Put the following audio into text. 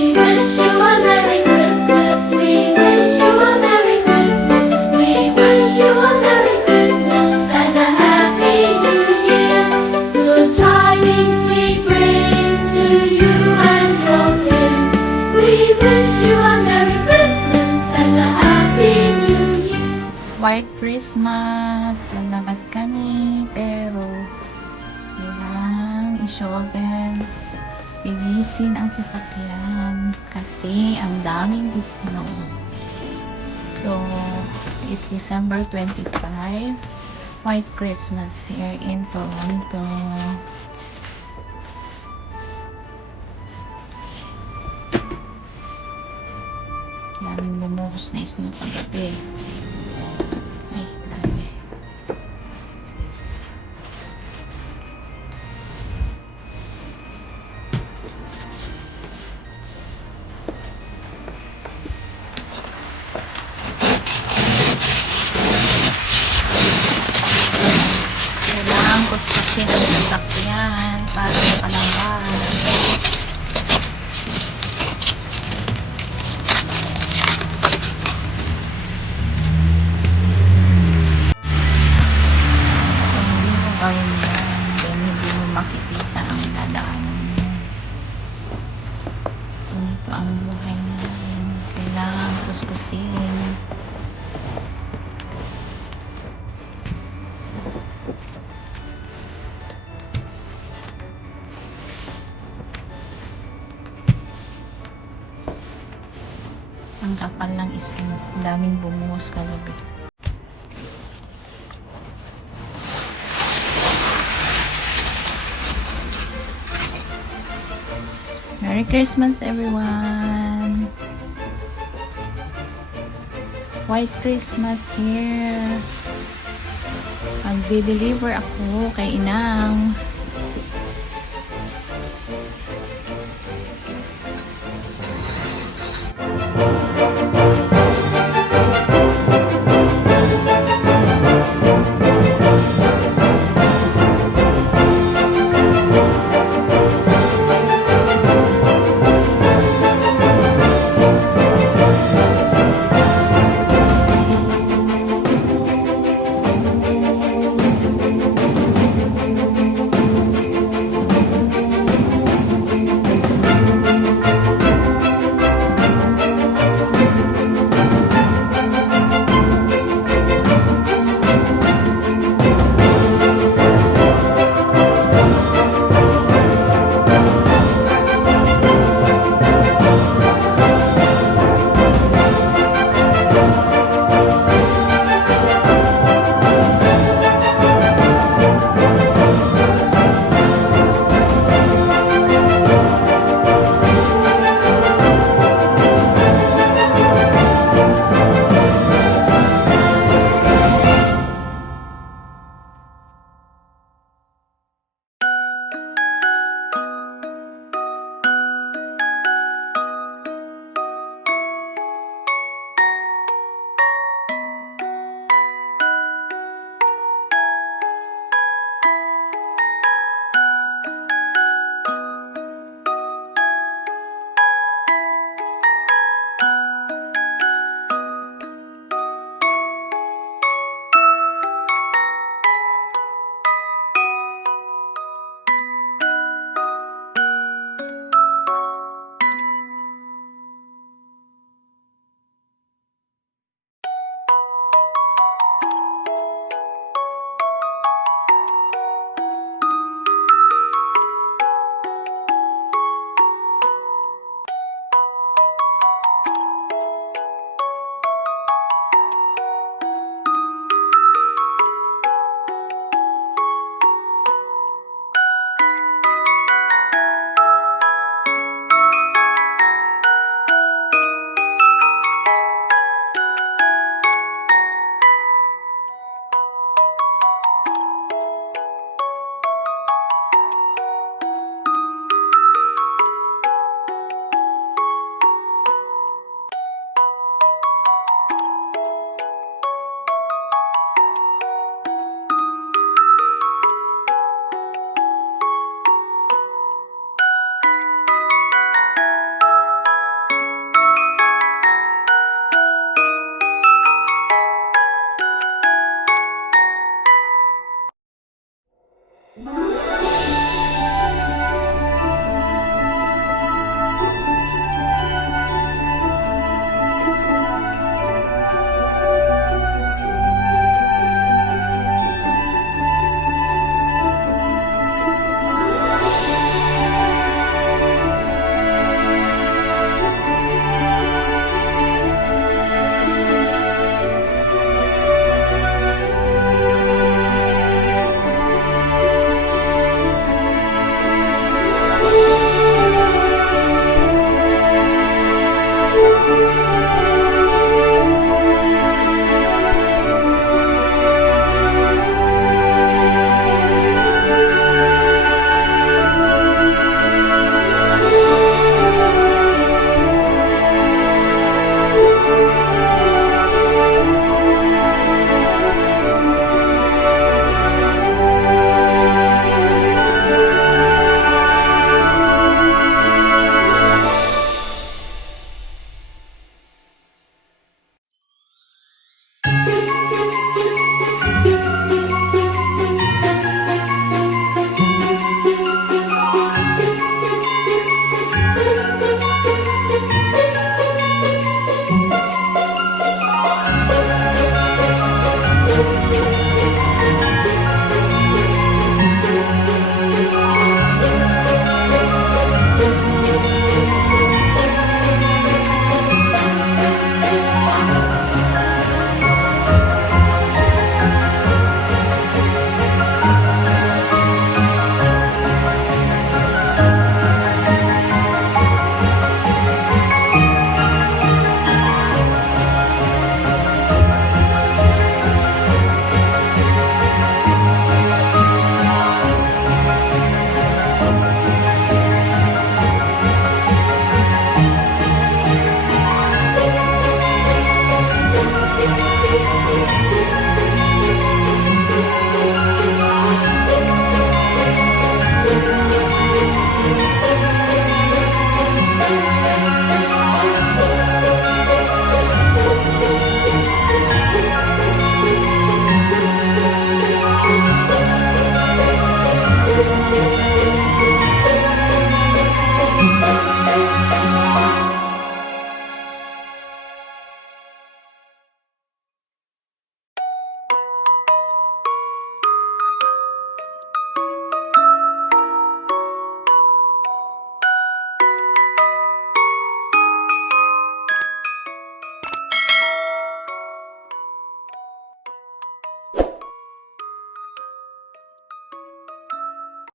We wish you a Merry Christmas. We wish you a Merry Christmas. We wish you a Merry Christmas and a Happy New Year. Good tidings we bring to you and your kin. We wish you a Merry Christmas and a Happy New Year. White Christmas, lalabas kami, pero kailangang i-shovel, linisin ang sasakyan kasi ang daming snow. So, it's December 25, White Christmas here in Toronto. Daming bumuhos na snow kagabi. Ay, dami. Kailangan kuskusin ang sasakyan para makalabas. Gawin yan, then hindi mo makikita ang dadaanan mo. Ganito ang buhay natin. Kailangan kuskusin. Ang kapal ng isno. Daming bumuhos kagabi. Merry Christmas, everyone! White Christmas here. Magde-deliver ako kay Inang.